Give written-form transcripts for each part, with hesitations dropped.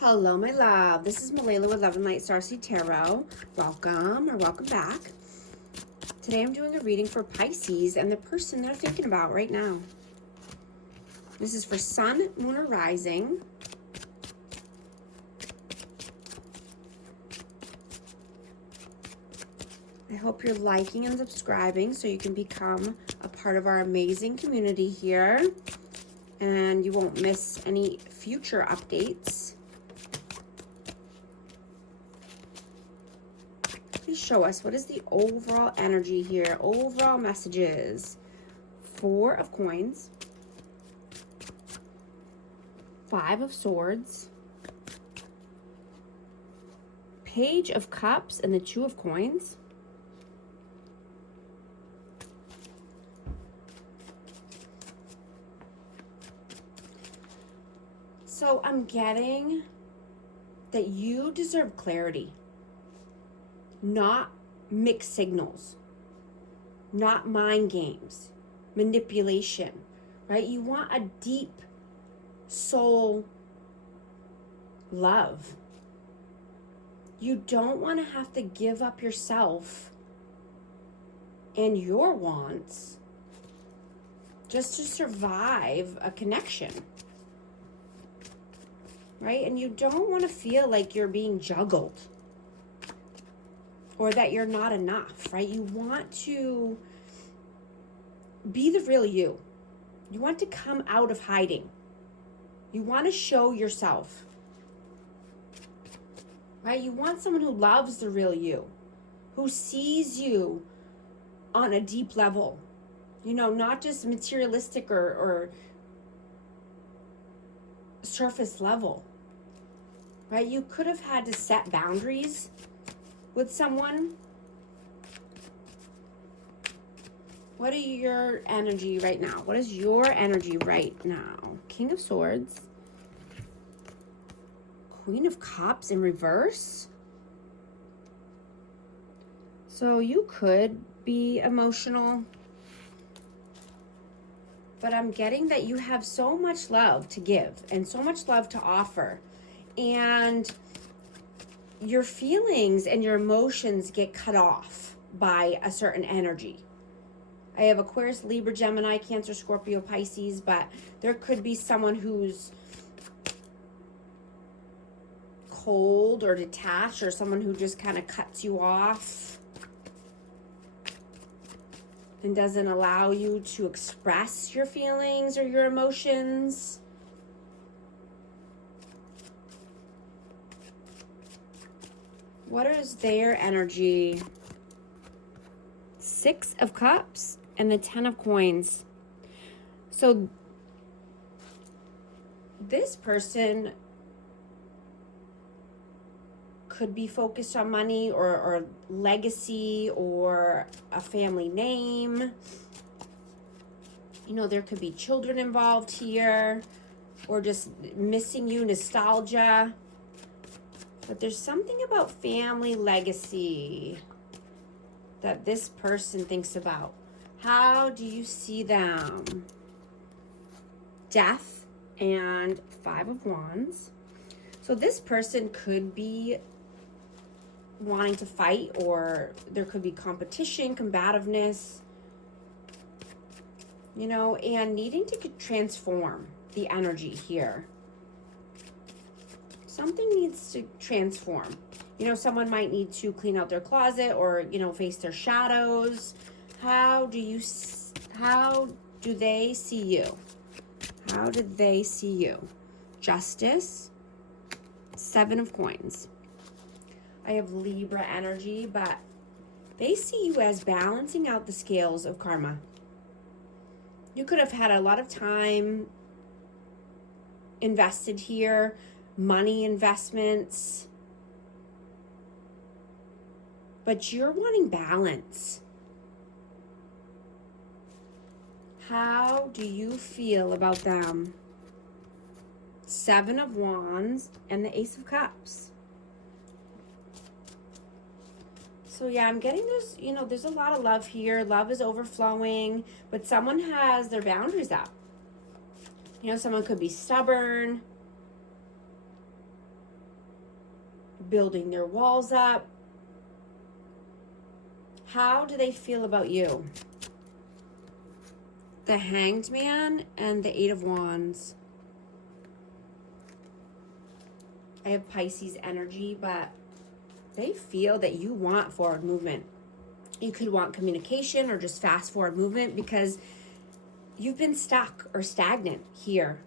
Hello, my love. This is Malayla with Love and Light Starseed Tarot. Welcome or welcome back. Today I'm doing a reading for Pisces and the person they're thinking about right now. This is for Sun, Moon, or Rising. I hope you're liking and subscribing so you can become a part of our amazing community here and you won't miss any future updates. Please show us, what is the overall energy here? Overall messages. 4 of Coins. 5 of Swords. Page of Cups and the 2 of Coins. So I'm getting that you deserve clarity. Not mixed signals, not mind games, manipulation, right? You want a deep soul love. You don't want to have to give up yourself and your wants just to survive a connection, right? And you don't want to feel like you're being juggled or that you're not enough, right? You want to be the real you. You want to come out of hiding. You want to show yourself, right? You want someone who loves the real you, who sees you on a deep level, you know, not just materialistic or surface level, right? You could have had to set boundaries with someone. What are your energy right now? What is your energy right now? King of Swords. Queen of Cups in reverse. So you could be emotional, but I'm getting that you have so much love to give and so much love to offer. And your feelings and your emotions get cut off by a certain energy. I have Aquarius, Libra, Gemini, Cancer, Scorpio, Pisces, but there could be someone who's cold or detached, or someone who just kind of cuts you off and doesn't allow you to express your feelings or your emotions. What is their energy? 6 of Cups and the 10 of Coins. So this person could be focused on money or legacy or a family name. You know, there could be children involved here, or just missing you, nostalgia. But there's something about family legacy that this person thinks about. How do you see them? Death and 5 of Wands. So this person could be wanting to fight, or there could be competition, combativeness, you know, and needing to transform the energy here. Something needs to transform. You know, someone might need to clean out their closet, or, you know, face their shadows. How do they see you? How do they see you? Justice, 7 of Coins. I have Libra energy, but they see you as balancing out the scales of karma. You could have had a lot of time invested here, money investments, but you're wanting balance. How do you feel about them? 7 of Wands and the Ace of Cups. So yeah, I'm getting this, you know, there's a lot of love here. Love is overflowing, but someone has their boundaries up. You know, someone could be stubborn. building their walls up. How do they feel about you? The Hanged Man and the Eight of Wands. I have Pisces energy, but they feel that you want forward movement. You could want communication or just fast forward movement because you've been stuck or stagnant here.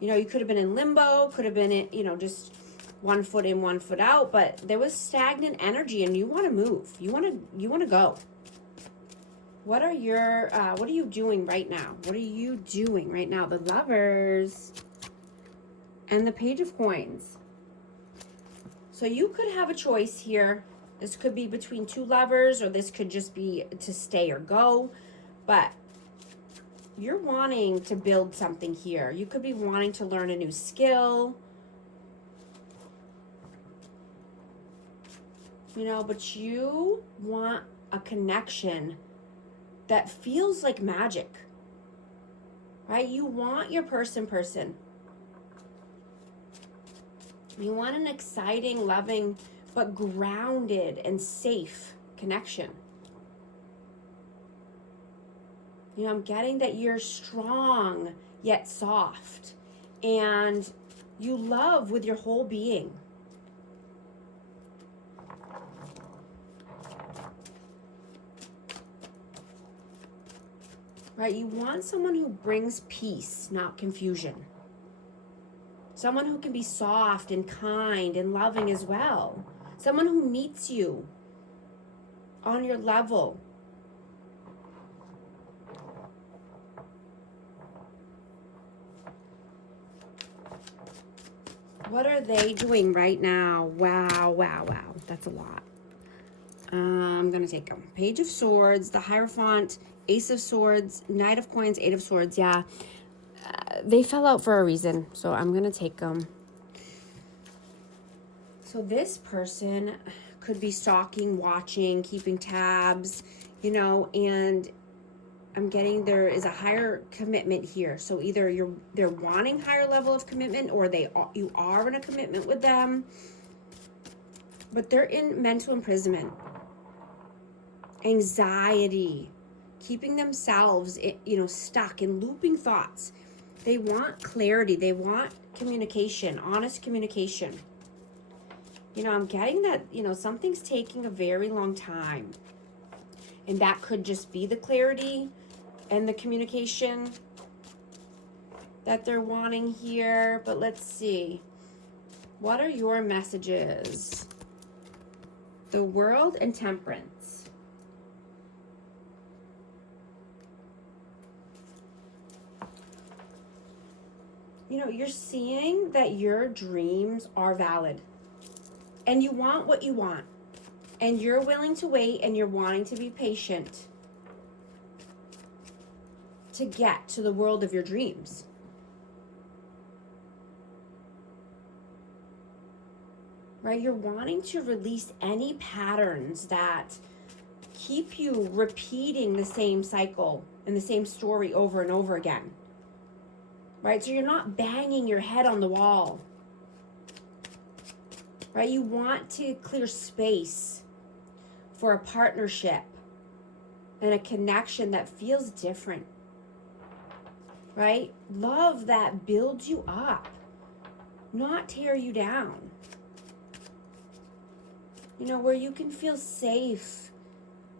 You know, you could have been in limbo, could have been in, you know, just one foot in, one foot out, but there was stagnant energy and you want to move. You want to go. What are you doing right now? What are you doing right now? The Lovers and the Page of Coins. So you could have a choice here. This could be between two lovers, or this could just be to stay or go, but you're wanting to build something here. You could be wanting to learn a new skill, you know, but you want a connection that feels like magic, right? You want your person. You want an exciting, loving, but grounded and safe connection. You know, I'm getting that you're strong yet soft, and you love with your whole being. Right? You want someone who brings peace, not confusion. Someone who can be soft and kind and loving as well. Someone who meets you on your level. What are they doing right now? Wow. That's a lot. I'm going to take them. Page of Swords, the Hierophant, Ace of Swords, Knight of Coins, Eight of Swords. Yeah, they fell out for a reason, so I'm going to take them. So this person could be stalking, watching, keeping tabs, you know, and I'm getting there is a higher commitment here. So either they're wanting higher level of commitment, or you are in a commitment with them, but they're in mental imprisonment, anxiety, keeping themselves, you know, stuck in looping thoughts. They want clarity. They want communication, honest communication. You know, I'm getting that, you know, something's taking a very long time. And that could just be the clarity and the communication that they're wanting here. But let's see. What are your messages? The World and Temperance. You know, you're seeing that your dreams are valid. And you want what you want. And you're willing to wait, and you're wanting to be patient to get to the world of your dreams. Right? You're wanting to release any patterns that keep you repeating the same cycle and the same story over and over again. Right? So you're not banging your head on the wall. Right? You want to clear space for a partnership and a connection that feels different. Right? Love that builds you up, not tear you down. You know, where you can feel safe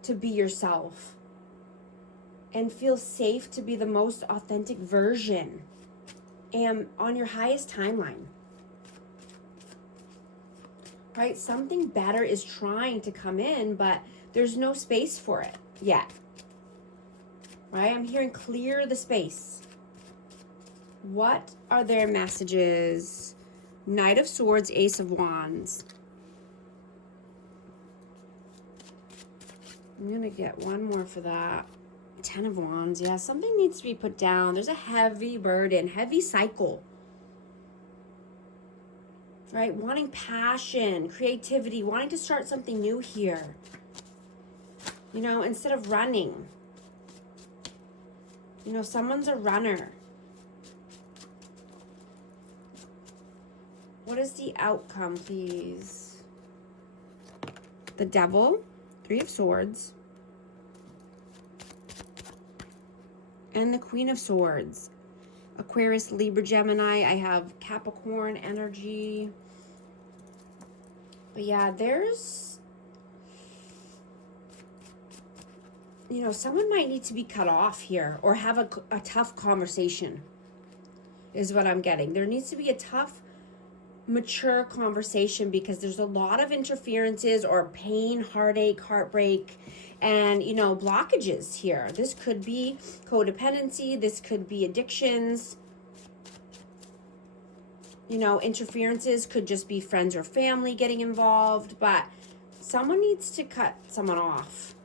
to be yourself and feel safe to be the most authentic version and on your highest timeline. Right? Something better is trying to come in, but there's no space for it yet. Right? I'm hearing clear the space. What are their messages? Knight of Swords, Ace of Wands. I'm going to get one more for that. Ten of Wands. Yeah, something needs to be put down. There's a heavy burden, heavy cycle. Right? Wanting passion, creativity, wanting to start something new here. You know, instead of running. You know, someone's a runner. What is the outcome, please? The Devil, 3 of Swords, and the Queen of Swords. Aquarius, Libra, Gemini. I have Capricorn energy. But yeah, there's, you know, someone might need to be cut off here or have a tough conversation is what I'm getting. There needs to be a tough, mature conversation because there's a lot of interferences or pain, heartache, heartbreak, and, you know, blockages here. This could be codependency. This could be addictions. You know, interferences could just be friends or family getting involved, but someone needs to cut someone off.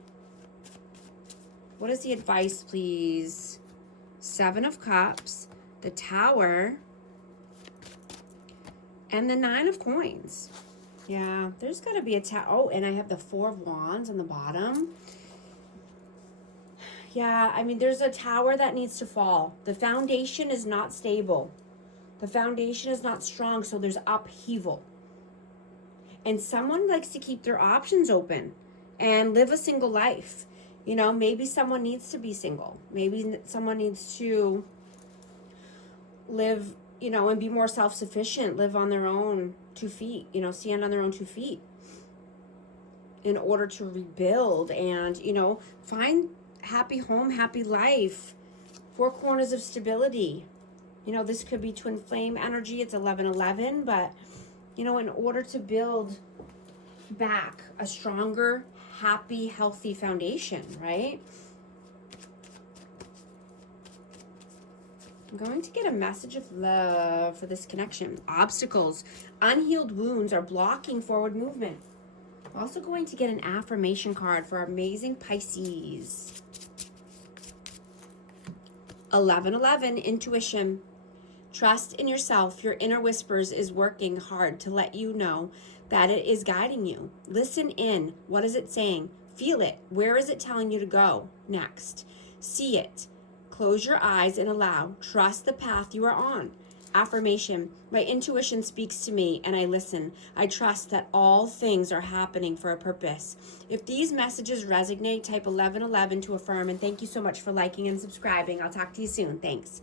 What is the advice, please? 7 of Cups, the Tower, and the 9 of Coins. Yeah, there's got to be a oh, and I have the 4 of Wands on the bottom. Yeah, I mean, there's a tower that needs to fall. The foundation is not stable. The foundation is not strong, so there's upheaval. And someone likes to keep their options open and live a single life. You know, maybe someone needs to be single. Maybe someone needs to live, you know, and be more self-sufficient, live on their own 2 feet, you know, stand on their own 2 feet in order to rebuild and, you know, find happy home, happy life, 4 corners of stability. You know, this could be twin flame energy. It's 11-11, but, you know, in order to build back a stronger, happy, healthy foundation, right? I'm going to get a message of love for this connection. Obstacles, unhealed wounds are blocking forward movement. I'm also going to get an affirmation card for our amazing Pisces. 11-11, intuition. Trust in yourself. Your inner whispers is working hard to let you know that it is guiding you. Listen in. What is it saying? Feel it. Where is it telling you to go next? See it. Close your eyes and allow. Trust the path you are on. Affirmation. My intuition speaks to me and I listen. I trust that all things are happening for a purpose. If these messages resonate, type 1111 to affirm. And thank you so much for liking and subscribing. I'll talk to you soon. Thanks.